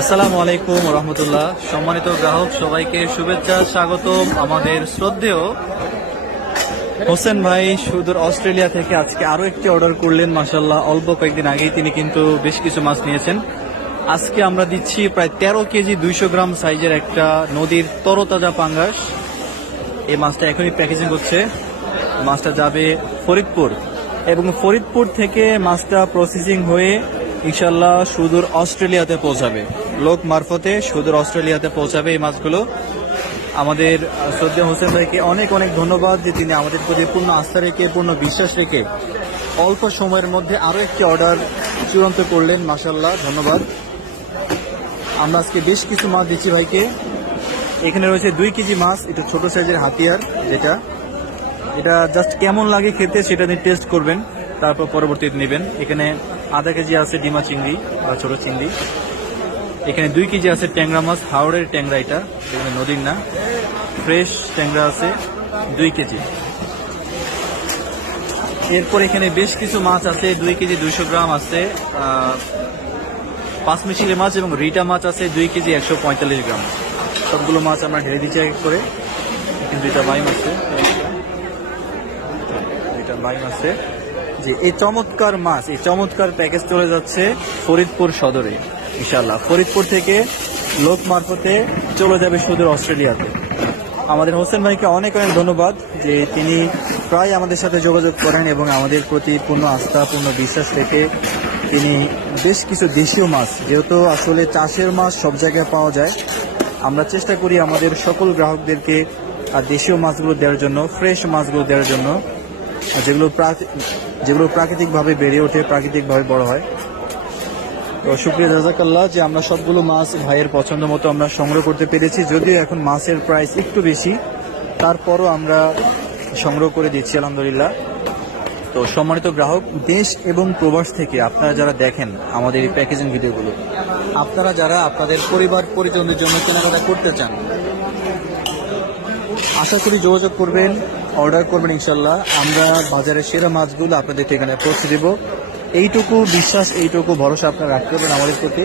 আসসালামু আলাইকুম রহমতুল্লাহ সম্মানিত গ্রাহক, সবাইকে শুভেচ্ছা, স্বাগতম আমাদের শ্রদ্ধেয় হোসেন ভাই সুদূর অস্ট্রেলিয়া থেকে আজকে আরও একটি অর্ডার করলেন মাসাল্লাহ অল্প কয়েকদিন আগেই তিনি কিন্তু বেশ কিছু মাছ নিয়েছেন। আজকে আমরা দিচ্ছি প্রায় তেরো কেজি, দুইশো গ্রাম সাইজের একটা নদীর তরতাজা পাঙ্গাস। এই মাছটা এখনই প্যাকেজিং হচ্ছে। মাছটা যাবে ফরিদপুর। এবং ফরিদপুর থেকে মাছটা প্রসেসিং হয়ে ইনশাল্লাহ সুদূর অস্ট্রেলিয়াতে পৌঁছাবে। লোক মারফতে সুদূর অস্ট্রেলিয়াতে পৌঁছাবে এই মাছগুলো। আমাদের আহ, হোসেন ভাইকে অনেক অনেক ধন্যবাদ যে তিনি আমাদের প্রতি পূর্ণ আস্থা রেখে পূর্ণ বিশ্বাস রেখে অল্প সময়ের মধ্যে আরও একটি অর্ডার চূড়ান্ত করলেন। মাসাল্লাহ ধন্যবাদ। আমরা আজকে বেশ কিছু মাছ দিচ্ছি ভাইকে। এখানে রয়েছে দুই কেজি মাছ এটা ছোট সাইজের হাতিয়ার যেটা। এটা জাস্ট কেমন লাগে খেতে সেটা নিয়ে টেস্ট করবেন তারপর পরবর্তীতে নেবেন। এখানে আধা কেজি আছে ডিমা চিংড়ি বা ছোট চিংড়ি। এখানে দুই কেজি আছে ট্যাংরা মাছ, হাওড়ের ট্যাংরা এটা এখানে নদীর না। ফ্রেশ ট্যাংরা আছে দুই কেজি। এরপর এখানে বেশ কিছু মাছ আছে, দুই কেজি দুইশো গ্রাম আছে পাঁচ মিশিলি মাছ এবং রিটা মাছ আছে দুই কেজি একশো পঁয়তাল্লিশ গ্রাম। সবগুলো মাছ আমরা ঢেলে দিচ্ছি এক করে। এখানে দুইটা বাইম আছে। দুইটা বাইম আছে। যে এই চমৎকার মাছ এই চমৎকার প্যাকেজ চলে যাচ্ছে ফরিদপুর সদরে ইনশাল্লাহ ফরিদপুর থেকে লোক মারফতে চলে যাবে সুদূর অস্ট্রেলিয়াতে। আমাদের হোসেন ভাইকে অনেক অনেক ধন্যবাদ যে তিনি প্রায় আমাদের সাথে যোগাযোগ করেন এবং আমাদের প্রতি পূর্ণ আস্থা পূর্ণ বিশ্বাস রেখে তিনি বেশ কিছু দেশীয় মাছ যেহেতু আসলে চাষের মাছ সব জায়গায় পাওয়া যায় আমরা চেষ্টা করি আমাদের সকল গ্রাহকদেরকে আহ, দেশীয় মাছগুলো দেওয়ার জন্য ফ্রেশ মাছগুলো দেওয়ার জন্য। আর যেগুলো যেগুলো প্রাকৃতিকভাবে বেড়ে ওঠে, প্রাকৃতিকভাবে বড় হয়। তো শুক্রিয়া জাজাকাল্লাহ যে আমরা সবগুলো মাছ ভাইয়ের পছন্দ মতো আমরা সংগ্রহ করতে পেরেছি, যদিও এখন মাছের প্রাইস একটু বেশি, তারপরও আমরা সংগ্রহ করে দিচ্ছি, আলহামদুলিল্লাহ। তো সম্মানিত গ্রাহক, দেশ এবং প্রবাস থেকে আপনারা যারা দেখেন আমাদের এই প্যাকেজিং ভিডিওগুলো আপনারা যারা আপনাদের পরিবার পরিজনদের জন্য কেনাকাটা করতে চান আশা করি যোগাযোগ করবেন অর্ডার করবেন ইনশাল্লাহ। আমরা বাজারের সেরা মাছগুলো আপনাদের ঠিকানায় পৌঁছে দেব। এইটুকু বিশ্বাস, এইটুকু ভরসা আপনারা রাখতে পারবেন আমাদের প্রতি।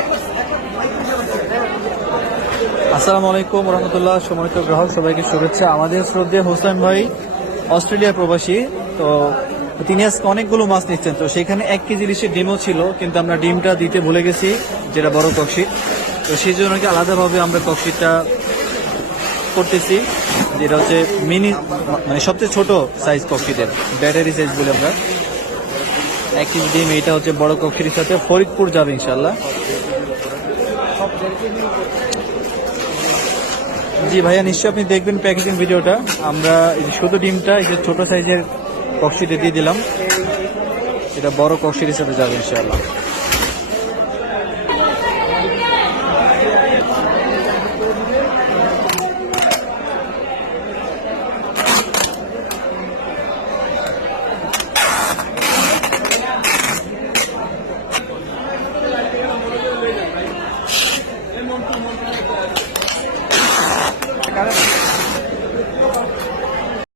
আসসালামু আলাইকুম রহমতুল্লাহ, সম্মানিত গ্রাহক, সবাইকে শুভেচ্ছা। আমাদের শ্রদ্ধেয় হোসেন ভাই অস্ট্রেলিয়া প্রবাসী। তো তিনি আজকে অনেকগুলো মাছ নিচ্ছেন। তো সেখানে এক কেজি লিশের ডিমও ছিল, কিন্তু আমরা ডিমটা দিতে ভুলে গেছি, যেটা বড় কক্সি তো সেই জন্য কি আলাদাভাবে আমরা কক্সিটা করতেছি, যেটা হচ্ছে মিনি মানে সবচেয়ে ছোট সাইজ কক্সিদের ব্যাটারি সাইজ বলে আমরা। এক কেজি ডিম, এটা হচ্ছে বড় কক্সির সাথে ফরিদপুর যাবে ইনশাল্লাহ জি, ভাইয়া নিশ্চয়ই আপনি দেখবেন প্যাকেজিং ভিডিওটা আমরা শুধু ডিমটা, এই যে ছোট সাইজের কক্সিটে দিয়ে দিলাম। এটা বড় কক্সির হিসাবে যাবে, ইনশাআল্লাহ।